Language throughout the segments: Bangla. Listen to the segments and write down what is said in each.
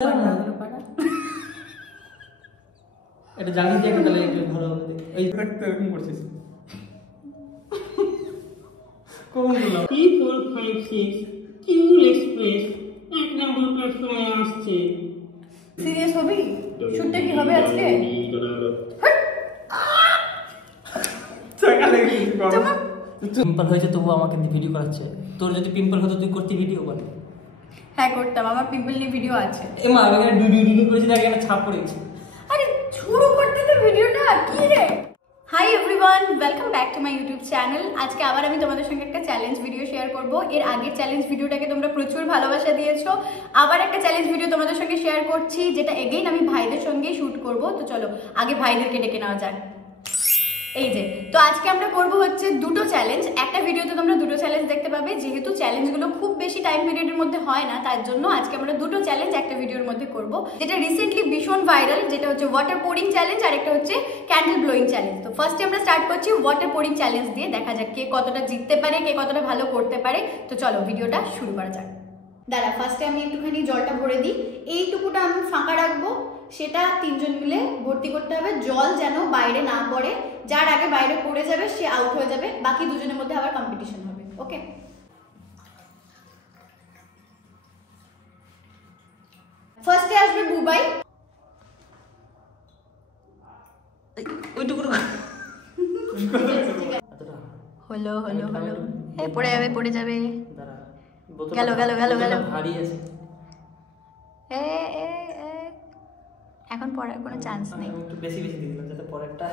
এটা জানি যে একটা লাগে একটু ভালো হবে এই দেখতে এরকম করছিস কোনগুলো P456 কিউল এক্সপ্রেস এক নম্বর প্ল্যাটফর্মে আসছে। সিরিয়াস হবি? শুটটা কি হবে আজকে? পিম্পল হয়েছে তবু আমাকে ভিডিও করাচ্ছে। তোর যদি পিম্পল হতো তুই করতে ভিডিও বল। হ্যাঁ করতাম, আমার পিম্পল নিয়ে ভিডিও আছে। এমা আমি এখানে ডুডু করেছি দেখে একটা ছাপ পড়েছি। আরে শুরু করতে দে ভিডিওটা, কি রে? Hi everyone, welcome back to my YouTube channel. আজকে আবার আমি তোমাদের সঙ্গে একটা চ্যালেঞ্জ ভিডিও শেয়ার করব। এর আগের চ্যালেঞ্জ ভিডিওটাকে তোমরা প্রচুর ভালোবাসা দিয়েছো। আবার একটা চ্যালেঞ্জ ভিডিও তোমাদের সঙ্গে শেয়ার করছি, যেটা এগেইন আমি ভাইদের সঙ্গেই শুট করব। তো চলো আগে ভাইদেরকে ডেকে নেওয়া যাক। এই যে তো আজকে আমরা করব হচ্ছে দুটো চ্যালেঞ্জ। একটা ভিডিওতে তোমরা দুটো চ্যালেঞ্জ দেখতে পাবে। যেহেতু চ্যালেঞ্জগুলো খুব বেশি টাইম পিরিয়ডের মধ্যে হয় না, তার জন্য আজকে আমরা দুটো চ্যালেঞ্জ একটা ভিডিওর মধ্যে করব। যেটা রিসেন্টলি ভীষণ ভাইরাল, যেটা হচ্ছে ওয়াটার পোরিং চ্যালেঞ্জ আর একটা হচ্ছে ক্যান্ডেল ব্লোয়িং চ্যালেঞ্জ। তো ফার্স্টে আমরা স্টার্ট করছি ওয়াটার পোরিং চ্যালেঞ্জ দিয়ে। দেখা যাক কে কতটা জিততে পারে, কে কতটা ভালো করতে পারে। তো চলো ভিডিওটা শুরু করা যাক। দাঁড়া, ফার্স্টে আমি একটুখানি জলটা ভরে দিই। এইটুকুটা আমি ফাঁকা রাখবো, সেটা তিনজন মিলে ভর্তি করতে হবে। জল যেন বাইরে না পড়ে, যার আগে বাইরে পড়ে যাবে সে আউট হয়ে যাবে। বাকি দুজনের মধ্যে আবার কম্পিটিশন হবে। ওকে, ফার্স্টে আসবে বুবাই। ওইটুকু হলো হলো হলো, এই পড়ে যাবে পড়ে যাবে। গেল গেল গেল গেল, ভারী আছে। এ এ এ এখন পড়ার কোনো চান্স নেই। একটু বেশি বেশি দিয়ে দিলাম যাতে পরেরটা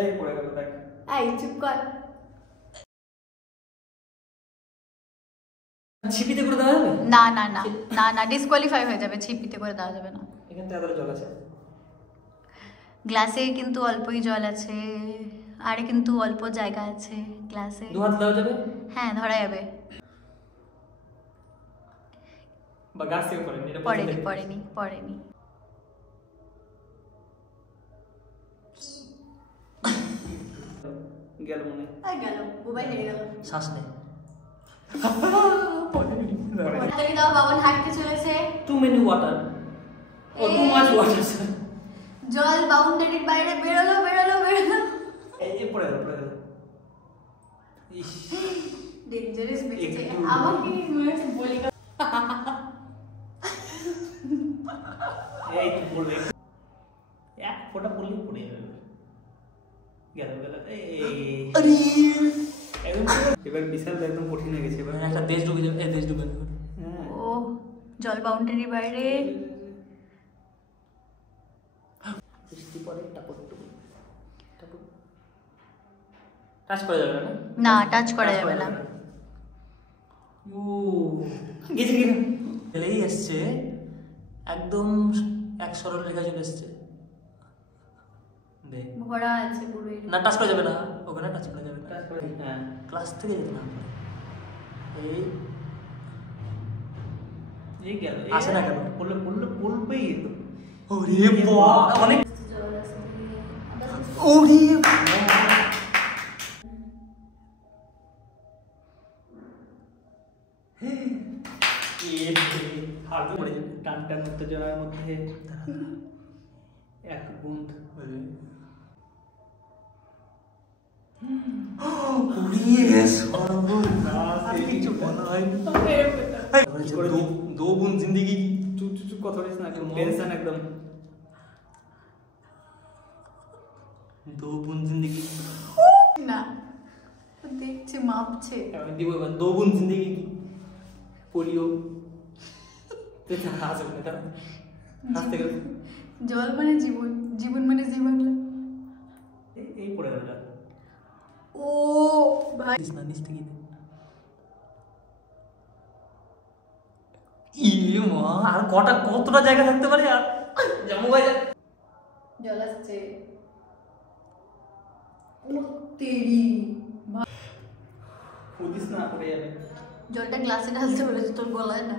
এই পড়ে গেল। দেখ এই চুপ কর। ছিপিতে করে দেওয়া যাবে না না না না না, ডিসকোয়ালিফাই হয়ে যাবে। ছিপিতে করে দেওয়া যাবে না। এখানে তো এতটা জল আছে। গ্লাসে কিন্তু অল্পই জল আছে, আরে কিন্তু অল্প জায়গা আছে গ্লাসে। দু হাত দেওয়া যাবে? হ্যাঁ ধরা যাবে। বা গাছ থেকে পড়েনি? এটা পড়েনি পড়েনি পড়েনি। গেল মনে আর গেল, বুবাই হেরে গেল। শ্বাস নেই। হাততালি দাও, বাবন হাঁটতে চলেছে। টু মেনি ওয়াটার ও টু মাচ ওয়াটার। জল বাউন্ডারির বাইরে বেরোলো বেরোলো বেরোলো। এই পড়ে গেল পড়ে গেল। ইস ডেঞ্জারাস বেঁচেছে। আমাকে মনে হচ্ছে বলি এই তো পড়বে। এক ফোঁটা পড়লে পড়ে যাবে। গেল গেল। আরে একদম এবার বিশাল একদম কঠিন হয়ে গেছে। এবার একটা দেশ ডুবে যাবে। এই দেশ ডুবে যাবে। হ্যাঁ ও জল বাউন্ডারির বাইরে। বৃষ্টি পড়ে টাপট টুপু টাপট। টাচ করা যাবে না? না টাচ করা যাবে না। ও গেছে কি এলেই আসছে একদম এক সরল রেখা চলে এসছে। দেখ ভরা আছে পুরো। না টাচ করা যাবে না, ওখানে টাচ করা যাবে না। হ্যাঁ ক্লাস থেকে যেতে না। এই এই গেল আসে না কেন? পড়লে পড়লে পড়বেই তো। ওরে বাবা অনেক ওরে হাত পড়ে যাবে। টান টান উত্তেজনার মধ্যে এক বুঁদ दो बूंद जिंदगी की। चुप चुप चुप কথা বলিস না, একদম টেনশন একদম। दो बूंद जिंदगी না দেখছে মাপছে। আমি দিব এবার दो बूंद जिंदगी की পোলিও। এটা হাসবে না তার হাসতে গেল। জল মানে জীবন, জীবন মানে জি বাংলা। এই পড়ে গেল। ও ভাই না নিচ থেকে ইয়ে মা আর কতটা জায়গা থাকতে পারে আর জামু ভাই জল আসছে। ও তেরি খুদিস না পড়ে যাবে। জলটা গ্লাসে ঢালতে বলেছে, তোর গলায় না।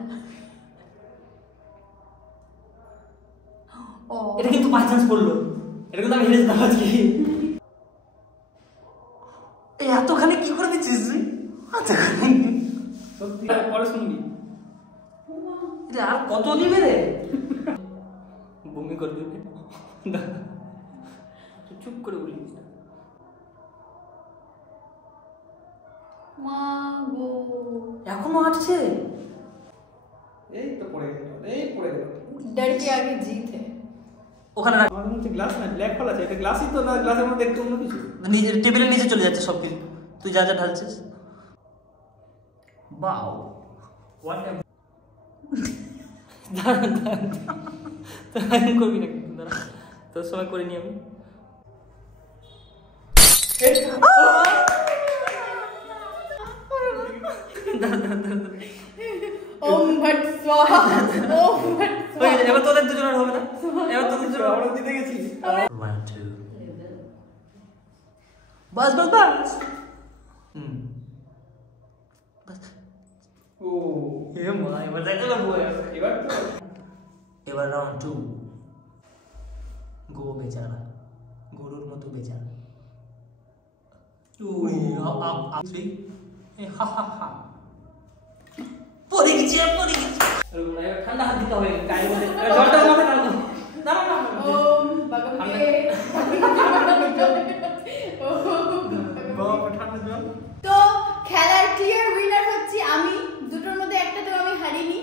ও এটা কিন্তু বাই চান্স পড়লো। এটা কিন্তু আমি হেরে যেতাম আজকে। এই এতখানি কি করে দিচ্ছিস তুই? আচ্ছা সত্যি পরে শুনবি। এটা আর কত দিবে রে? বমি করবে। চুপ করে বলিস না। মা গো, এখনো আসছে? এই তো পড়ে গেল, এই পড়ে গেল। डर के आगे जीत है। ওখানে রাখ। আমার মধ্যে গ্লাস না, ব্ল্যাক কল আছে। এটা গ্লাসই তো না, গ্লাসের মধ্যে একটু অন্য কিছু। নিজে টেবিলের নিচে চলে যাচ্ছে সব কিছু। তুই যা যা ঢালছিস। বাও, হোয়াট এ দাঁড়া করবি না কিন্তু, দাঁড়া তোর সময় করে নি আমি। ओम भट स्वाहा, ओम भट स्वाहा। এবার তোদের দুজনের হবে না? এবার তোদের দুজনের আমরা জিতে গেছি। 1 2 বাস বাস বাস। ও এ মা, এবার দেখা যাবো। এবার তো এবার রাউন্ড 2। গো বেচারা, গরুর মতো বেচারা। উই আপ 3 হা হা হা। পড়ে গেছে। এবার ঠান্ডা হাত দিতে হবে গায়ের মধ্যে। জলটা মাথায় ঢালবো। না না না। ओम भगवते। বাবা ঠান্ডা জল। তো খেলার ক্লিয়ার উইনার হচ্ছে আমি। দুটোর মধ্যে একটাতেও আমি হারিনি,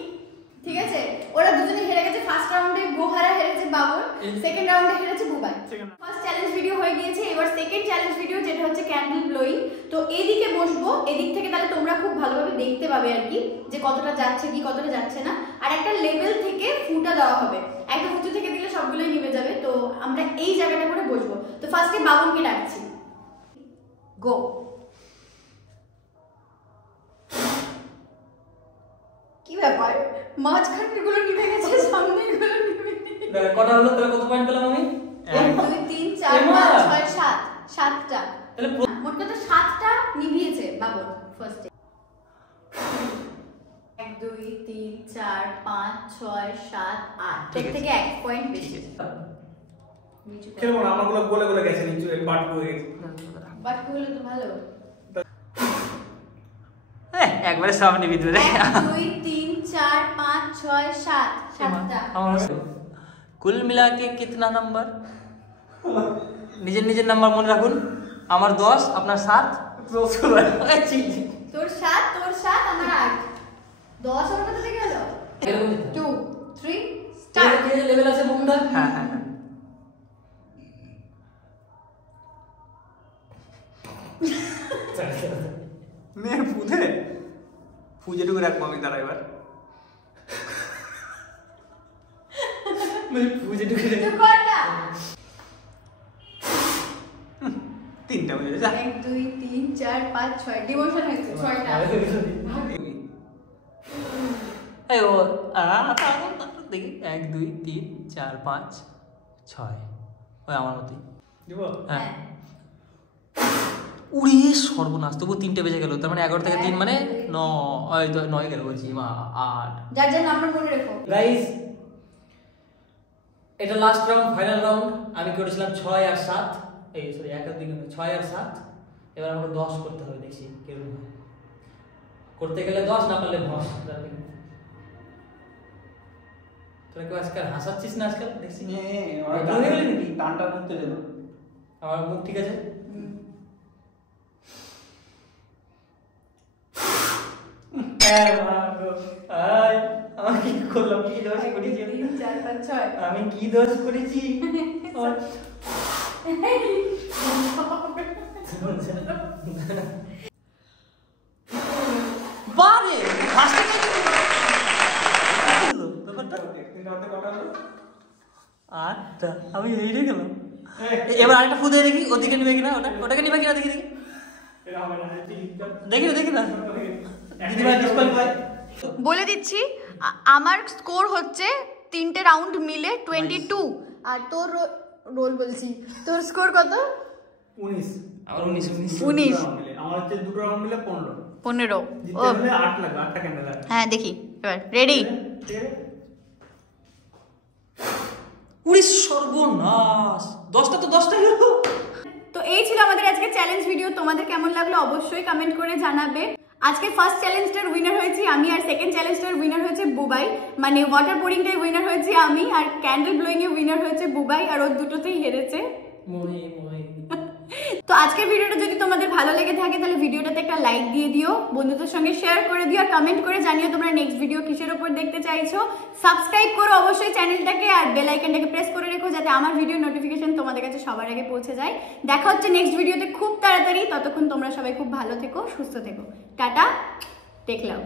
ঠিক আছে? ওরা দুজনে হেরে গেছে। ফার্স্ট রাউন্ডে গোহারা হেরেছে বাবর, সেকেন্ড রাউন্ডে হেরেছে বুবাই। ফার্স্ট চ্যালেঞ্জ ভিডিও হয়ে গিয়েছে, এবার সেকেন্ড চ্যালেঞ্জ ভিডিও যেটা হচ্ছে ক্যান্ডেল ব্লোয়িং। তো এদিকে বসবো, এদিক থেকে তাহলে তোমরা খুব ভালোভাবে দেখতে পাবে আর কি, যে কতটা যাচ্ছে কি কতটা যাচ্ছে না। আর একটা লেভেল থেকে ফুটা দেওয়া হবে, একদম উঁচু থেকে দিলে সবগুলোই নিভে যাবে। তো আমরা এই জায়গাটা করে বসবো। তো ফার্স্টে বাবনকে ডাকছি, গো। কি ব্যাপার, মাঝখানের গুলো নিভে গেছে, সামনের গুলো নিভে গেছে। কটা হলো? তাহলে কত পয়েন্ট পেলাম আমি? 1 2 3 4 5 6 7 7টা। তাহলে মোট কথা 7টা নিভিয়েছে বাবর ফার্স্টে। 1 2 3 4 5 6 7 8 ঠিক আছে। থেকে 1 পয়েন্ট বেশি। খেলবো না, আমারগুলো গোলে গোলে গেছে, নিচে বাট পড়ে গেছে। বাট হলো তো ভালো। একবারে সব নিবি ধরে। 1 2 3 4 5 6 7 7টা। कुल मिला के कितना नंबर? নিজের নিজের নাম্বার মনে রাখুন। আমার 10, আপনার 7। তোর 7 আমার 8। 10 আমার কোথা থেকে গেল? 2 3 স্টার্ট। কে লেভেল আছে বন্ধুরা? হ্যাঁ হ্যাঁ হ্যাঁ। মেয়ের ফুদে ফুজেটুকু রাখবো আমি, দাঁড়া এবার। বুঝে ঢুকে তো কয়টা? 3টা হয়ে গেছে। 1 2 3 4 5 6 ডিমোশন হয়েছে 6টা। এই ও দেখি 1 2 3 4 5 6। ওই আমার মতই। দিব? হ্যাঁ। উড়ি সর্বনাশ, তবু 3টে বেজে গেল। তার মানে 11 থেকে 3 মানে 9 গেল বলছি। মা 8। যার যার নাম্বার মনে রেখো। গাইস, এটা লাস্ট রাউন্ড, ফাইনাল রাউন্ড। আমি করেছিলাম 6 আর 7। এই সরি 1 আর 2 6 আর 7। এবার আমাকে 10 করতে হবে, দেখি কেমন হয়। করতে গেলে 10, না পারলে ভস। তোরা কেউ আজকাল হাসাচ্ছিস না? আজকাল দেখছি টানটা করতে যেন। আমার মুখ ঠিক আছে? আমি কি করলাম? কি দোষ করেছি? 3 4 5 6। আমি কি দোষ করেছি? বারে ফার্স্টে আটটা আমি হেরে গেলাম। এবার আরেকটা ফুদে দেখি, ওদিকে নিবে কিনা, ওটাকে নিবে কিনা দেখি দেখি দেখি না দিদিভাই ডিসকোয়ালিফাই। বলে দিচ্ছি, আমার স্কোর হচ্ছে 3টে রাউন্ড মিলে 22। আর তোর রোল বলছি, তোর স্কোর কত? 19। আমার 19 19। আমার হচ্ছে 2 রাউন্ড মিলে 15। 15। জিততে হলে 8 লাগবে, 8টা ক্যান্ডেল লাগবে। হ্যাঁ দেখি এবার রেডি। উড়ি সর্বনাশ, 10টা তো 10টা গেল। তো এই ছিল আমাদের আজকে চ্যালেঞ্জ ভিডিও। তোমাদের কেমন লাগলো অবশ্যই কমেন্ট করে জানাবে। আজকের ফার্স্ট চ্যালেঞ্জটার উইনার হয়েছি আমি, আর সেকেন্ড চ্যালেঞ্জটার উইনার হয়েছে বুবাই। মানে ওয়াটার পোরিংটাই উইনার হয়েছে আমি, আর ক্যান্ডেল ব্লোয়িং এ উইনার হয়েছে বুবাই, আর ওর দুটোতেই হেরেছে। তো আজকের ভিডিওটা যদি তোমাদের ভালো লেগে থাকে তাহলে ভিডিওটাতে একটা লাইক দিয়ে দিও, বন্ধুদের সঙ্গে শেয়ার করে দিও, আর কমেন্ট করে জানিও তোমরা নেক্সট ভিডিও কিসের উপর দেখতে চাইছো। সাবস্ক্রাইব করো অবশ্যই চ্যানেলটাকে, আর বেল আইকনটাকে প্রেস করে রেখো যাতে আমার ভিডিও নোটিফিকেশন তোমাদের কাছে সবার আগে পৌঁছে যায়। দেখা হচ্ছে নেক্সট ভিডিওতে খুব তাড়াতাড়ি। ততক্ষণ তোমরা সবাই খুব ভালো থেকো, সুস্থ থেকো। টাটা, টেক লাভ।